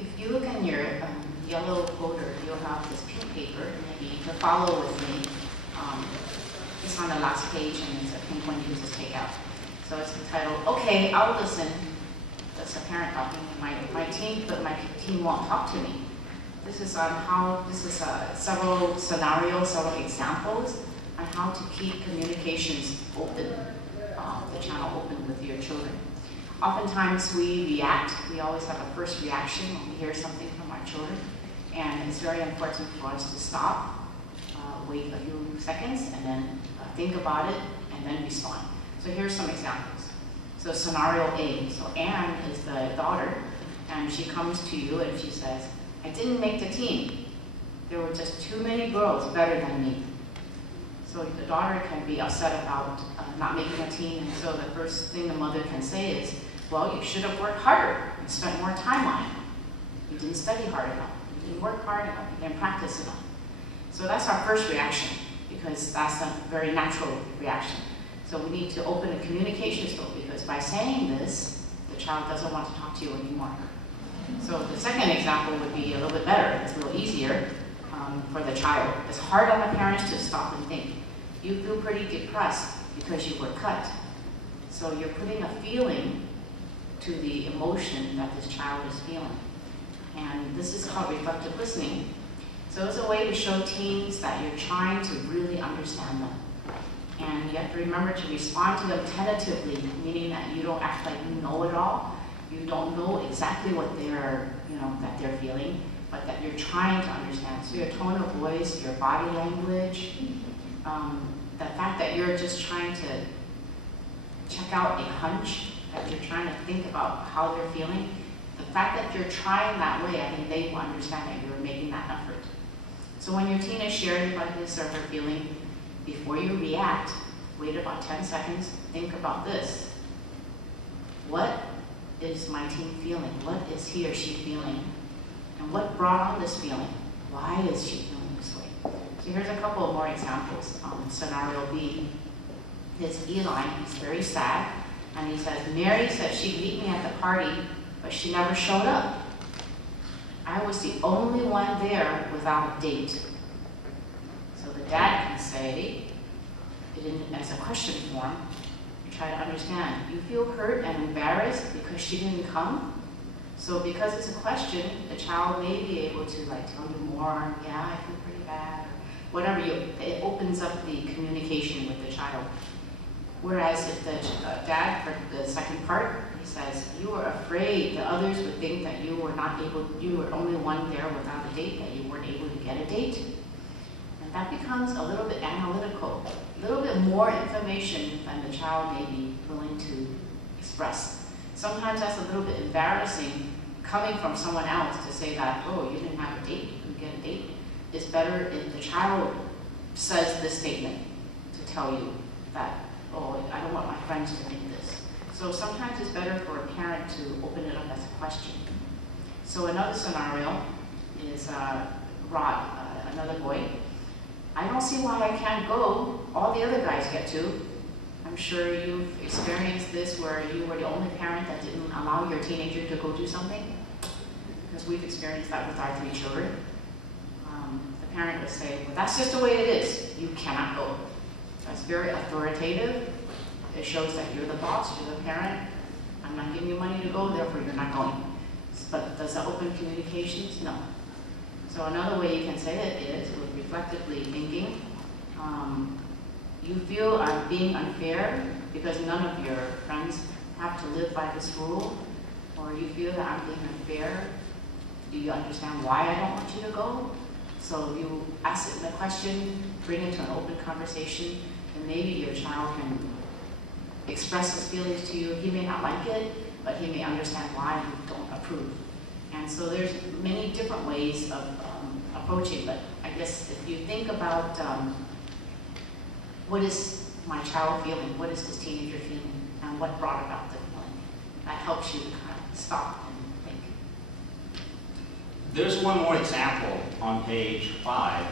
If you look in your yellow folder, you'll have this pink paper. Maybe you can follow with me. It's on the last page, and it's a pink one you just take out. So it's entitled, "Okay, I'll listen." That's a parent talking. My team won't talk to me. This is on how. This is several scenarios, several examples on how to keep communications open, the channel open with your children. Oftentimes we react. We always have a first reaction when we hear something from our children. And it's very important for us to stop, wait a few seconds, and then think about it, and then respond. So here's some examples. So scenario A. So Anne is the daughter, and she comes to you and she says, "I didn't make the team. There were just too many girls better than me." So the daughter can be upset about not making a team, and so the first thing the mother can say is, "Well, you should have worked harder and spent more time on it. You didn't study hard enough. You didn't work hard enough. You didn't practice enough." So that's our first reaction, because that's a very natural reaction. So we need to open a communication scope, because by saying this, the child doesn't want to talk to you anymore. So the second example would be a little bit better. It's a little easier for the child. It's hard on the parents to stop and think. You feel pretty depressed because you were cut. So you're putting a feeling to the emotion that this child is feeling. And this is called reflective listening. So it's a way to show teens that you're trying to really understand them. And you have to remember to respond to them tentatively, meaning that you don't act like you know it all. You don't know exactly what that they're feeling, but that you're trying to understand. So your tone of voice, your body language, the fact that you're just trying to check out a hunch, that you're trying to think about how they're feeling, the fact that you're trying that way, I think they will understand that you're making that effort. So when your teen is sharing about his or her feeling, before you react, wait about 10 seconds, think about this. What is my teen feeling? What is he or she feeling? And what brought on this feeling? Why is she feeling this way? So here's a couple of more examples. Scenario B is Eli. He's very sad. And he says, "Mary said she'd meet me at the party, but she never showed up. I was the only one there without a date." So the dad can say, as a question form, you try to understand. You feel hurt and embarrassed because she didn't come? So because it's a question, the child may be able to tell you more. "Yeah, I feel pretty bad," or whatever. It opens up the communication with the child. Whereas if the dad, for the second part, he says, "You were afraid that others would think that you were only one there without a date, that you weren't able to get a date." And that becomes a little bit analytical, a little bit more information than the child may be willing to express. Sometimes that's a little bit embarrassing coming from someone else to say that, "Oh, you didn't have a date, you didn't get a date." It's better if the child says this statement to tell you that, "Oh, I don't want my friends to think this." So sometimes it's better for a parent to open it up as a question. So another scenario is Rod, another boy. "I don't see why I can't go. All the other guys get to." I'm sure you've experienced this where you were the only parent that didn't allow your teenager to go do something. Because we've experienced that with our 3 children. The parent would say, "Well, that's just the way it is. You cannot go." That's very authoritative. It shows that you're the boss, you're the parent. I'm not giving you money to go, therefore you're not going. But does that open communications? No. So another way you can say it is with reflectively thinking. You feel I'm being unfair because none of your friends have to live by this rule, or you feel that I'm being unfair. Do you understand why I don't want you to go? So you ask it the question, bring it to an open conversation, and maybe your child can express his feelings to you. He may not like it, but he may understand why you don't approve. And so there's many different ways of approaching, but I guess if you think about what is my child feeling, what is this teenager feeling, and what brought about the feeling, that helps you to kind of stop and think. There's one more example on page 5.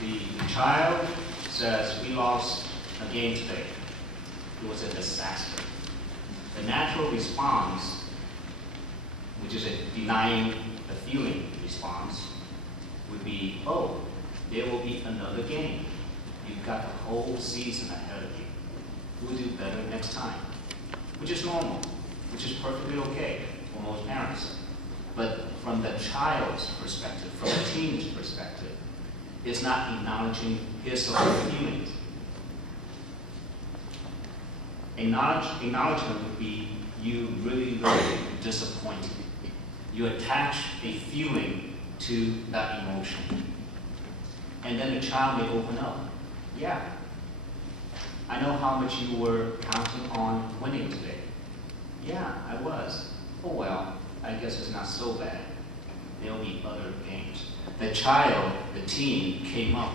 The child says, "We lost a game today. It was a disaster." The natural response, which is a denying the feeling response, would be, oh, there will be another game. You've got the whole season ahead of you. We'll do better next time, which is normal, which is perfectly okay for most parents. But from the child's perspective, from the teen's perspective, it's not acknowledging his or her feelings. Acknowledgement would be you really disappointed. You attach a feeling to that emotion. And then the child may open up. Yeah, I know how much you were counting on winning today. Yeah, I was. Oh well, I guess it's not so bad. There'll be other games. The child, the teen, came up